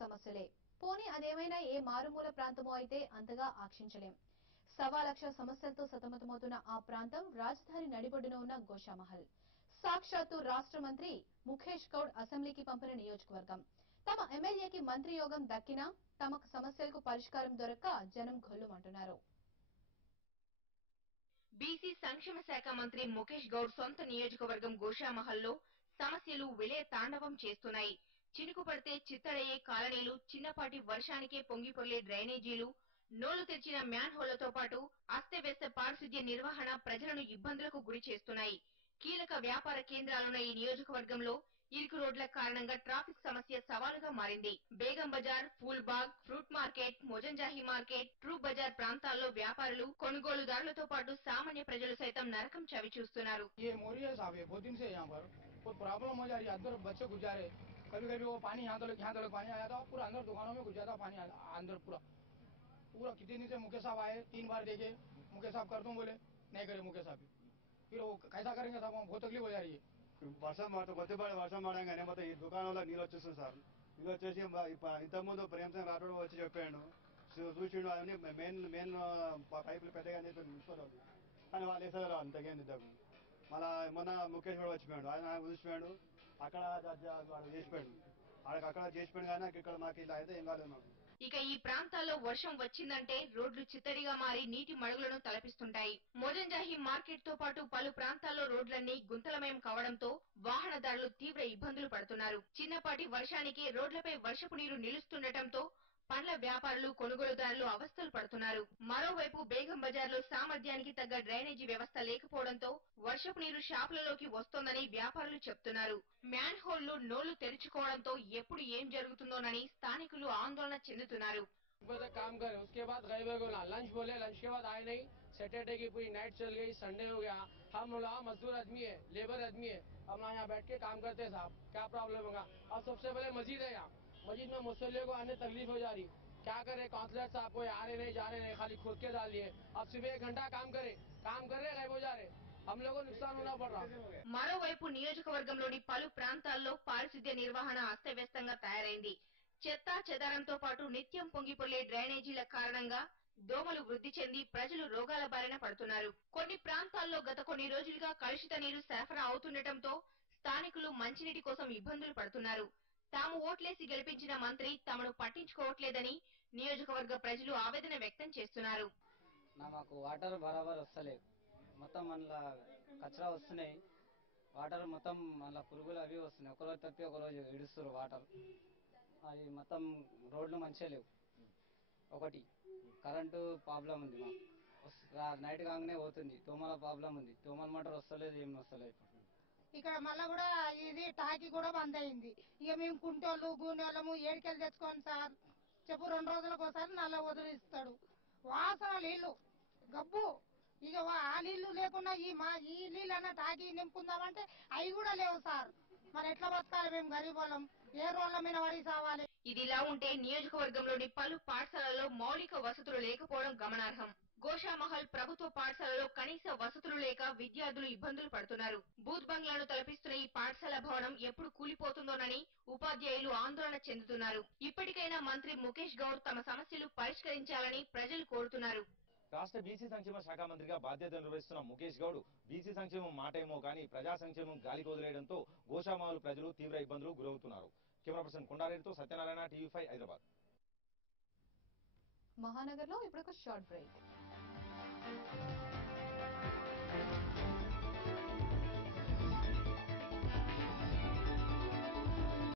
సమస్యలే. పోనీ అదేమైనా ఏ మారుమూల ప్రాంతమో అయితే అంతగా ఆక్షించలేం. 1.25 లక్ష సమస్యలతో సతమతమవుతున్న ఆ ప్రాంతం రాజధాని నడిబొడ్డున ఉన్న గోషామహల్. సాక్షాత్తు రాష్ట్ర మంత్రి ముఖేష్ గౌడ్ అసెంబ్లీకి పంపిన నియోజకవర్గం. తమ ఎమ్మెల్యేకి మంత్రి యోగం దక్కినా తమ సమస్యలకు పరిష్కారం దొరక్క జనం గొల్లుమంటున్నారు. బీసీ సంక్షేమ శాఖ మంత్రి ముఖేష్ గౌడ్ సొంత నియోజకవర్గం గోషామహల్లో సమస్యలు విలయ తాండవం చేస్తున్నాయి. చినుకు పడితే చిత్తడయ్యే కాలనీలు, చిన్నపాటి వర్షానికే పొంగిపొర్లే డ్రైనేజీలు, నోలు తెరిచిన మ్యాన్ హోళ్లతో పాటు అస్తవ్యస్త పారిశుద్ధ్య నిర్వహణ ప్రజలను ఇబ్బందులకు గురి చేస్తున్నాయి. కీలక వ్యాపార కేంద్రాలున్న ఈ నియోజకవర్గంలో ఇరుకు రోడ్ల కారణంగా ట్రాఫిక్ సమస్య సవాలుగా మారింది. Begum Bazar, Phoolbagh, fruit market, Mozamjahi market, Troop Bazar ప్రాంతాల్లో వ్యాపారులు, కొనుగోలుదారులతో పాటు సామాన్య ప్రజలు సైతం నరకం చవి చూస్తున్నారు. पूरा कितने दिन से मुकेश साहब आए, 3 बार देखे, मुकेश साहब कर दूं बोले, नहीं करे मुकेश साहब। फिर वो कैसा करेंगे साहब, बहुत तकलीफ हो जा रही है. వర్షం వర్షం పడంగానే మొత్తం ఈ దుకాణంలో నీళ్ళు వచ్చేస్తుంది సార్. నీళ్ళు వచ్చేసి ఇంతకుముందు ప్రేమసింగ్ రాఠోడ్ వచ్చి చెప్పాడు, చూసిండు, అవన్నీ మెయిన్ పైపులు పెద్దగా నిలుచుకోవాలి కానీ వాళ్ళు వేసారు అంతకేం ఇద్దాము. మళ్ళా మొన్న ముఖేష్ కూడా వచ్చిపోయాడు, ఆయన చూసిపోయాడు, అక్కడ చేసిపోయాడు, అక్కడ చేసిపోయాడు కానీ ఇక్కడ మాకు ఇలా అయితే ఏం కాలేదు మాకు. ఇక ఈ ప్రాంతాల్లో వర్షం వచ్చిందంటే రోడ్లు చిత్తడిగా మారి నీటి మడుగులను తలపిస్తుంటాయి. మోజంజాహి మార్కెట్ తో పాటు పలు ప్రాంతాల్లో రోడ్లన్నీ గుంతలమయం కావడంతో వాహనదారులు తీవ్ర ఇబ్బందులు పడుతున్నారు. చిన్నపాటి వర్షానికి రోడ్లపై వర్షపు నీరు నిలుస్తుండటంతో పండ్ల వ్యాపారులు, కొనుగోలుదారులు అవస్థలు పడుతున్నారు. మరోవైపు బేగం బజార్లో సామర్థ్యానికి తగ్గ డ్రైనేజీ వ్యవస్థ లేకపోవడంతో వర్షపు నీరు షాపులలోకి వస్తోందని వ్యాపారులు చెప్తున్నారు. మ్యాన్ హోళ్లు నోళ్లు తెరుచుకోవడంతో ఎప్పుడు ఏం జరుగుతుందోనని స్థానికులు ఆందోళన చెందుతున్నారు. काम करे उसके बाद गए बोला लंच बोले, लंच के बाद आए नहीं. सैटरडे की पूरी नाइट चल गई, संडे हो गया. हम लोग मजदूर आदमी है, लेबर आदमी है, हम यहाँ बैठ के काम करते साहब, क्या प्रॉब्लम होगा. अब सबसे पहले मस्जिद है, यहाँ मस्जिद में मुसल्ले को आने तकलीफ हो जा रही. क्या करे काउंसलर साहब को आ रहे नहीं, जा रहे नहीं, खाली खोद के डाल दिए. अब सुबह 1 घंटा काम कर रहे गायब हो जा रहे. हम लोगों को नुकसान होना पड़ रहा. మరోవైపు నియోజకవర్గంలోని పలు ప్రాంతాల్లో పారిశుద్ధ్య నిర్వహణ అస్తవ్యస్తంగా తయారైంది. చెత్తా చెదారంతో పాటు నిత్యం పొంగిపొర్లే డ్రైనేజీల కారణంగా దోమలు వృద్ధి చెంది ప్రజలు రోగాల బారిన పడుతున్నారు. కొన్ని ప్రాంతాల్లో గత కొన్ని రోజులుగా కలుషిత నీరు సరఫరా అవుతుండటంతో స్థానికులు మంచినీటి కోసం ఇబ్బందులు పడుతున్నారు. తాము ఓట్లేసి గెలిపించిన మంత్రి తమను పట్టించుకోవట్లేదని నియోజకవర్గ ప్రజలు ఆవేదన వ్యక్తం చేస్తున్నారు. మాకు వాటర్ బరాబర్ వస్తలేదు, మొత్తం మళ్ళా కచరా వస్తున్నాయి, వాటర్ మొత్తం మళ్ళా పురుగులు అవి వస్తున్నాయి. ఒకరోజు తప్పి ఒకరోజు ఇడుస్తారు వాటర్. అది మొత్తం రోడ్లు మంచిగా లేవు. ఒకటి కరెంటు ప్రాబ్లం ఉంది, మాకు నైట్ కాగానే పోతుంది. దోమల ప్రాబ్లం ఉంది, దోమల మోటార్ వస్తలేదు, ఏం వస్తలేదు. ఇక్కడ మళ్ళా కూడా ఇది టాకీ కూడా బంద్ అయింది. ఇక మేము కుంటోళ్ళు గూనెళ్ళము ఏడికెళ్ళి తెచ్చుకోండి సార్ చెప్పు. 2 రోజులకు ఒకసారి నల్ల వదిలిస్తాడు. వాసన నీళ్లు గబ్బు. ఇక ఆ నీళ్లు లేకుండా ఈ నీళ్ళు అన్న టాకీ నింపుకుందామంటే అవి కూడా లేవు సార్. మరి ఎట్లా బతకాలి మేము గరీబోళ్ళం, ఏ రోడ్ల మీద పడి సావాలి. ఇదిలా ఉంటే నియోజకవర్గంలోని పలు పాఠశాలల్లో మౌలిక వసతులు లేకపోవడం గమనార్హం. గోషామహల్ ప్రభుత్వ పాఠశాలలో కనీస వసతులు లేక విద్యార్థులు ఇబ్బందులు పడుతున్నారు. బూత్ బంగ్లాను తలపిస్తున్న ఈ పాఠశాల భవనం ఎప్పుడు కూలిపోతుందోనని ఉపాధ్యాయులు ఆందోళన చెందుతున్నారు. ఇప్పటికైనా మంత్రి ముఖేష్ గౌడ్ తమ సమస్యలు పరిష్కరించాలని ప్రజలు కోరుతున్నారు. రాష్ట్ర బీసీ సంక్షేమ శాఖ మంత్రిగా బాధ్యతలు నిర్వహిస్తున్న ముఖేష్ గౌడ్ బీసీ సంక్షేమం మాటేమో కానీ ప్రజా సంక్షేమం గాలికి వదిలేయడంతో గోషామహల్ ప్రజలు తీవ్ర ఇబ్బందులు గురవుతున్నారు. కెమెరా పర్సన్ కొండారెడ్డితో సత్యనారాయణ, టీవీ5 హైదరాబాద్. మహానగర్లో ఇప్పుడు ఒక షార్ట్ బ్రేక్.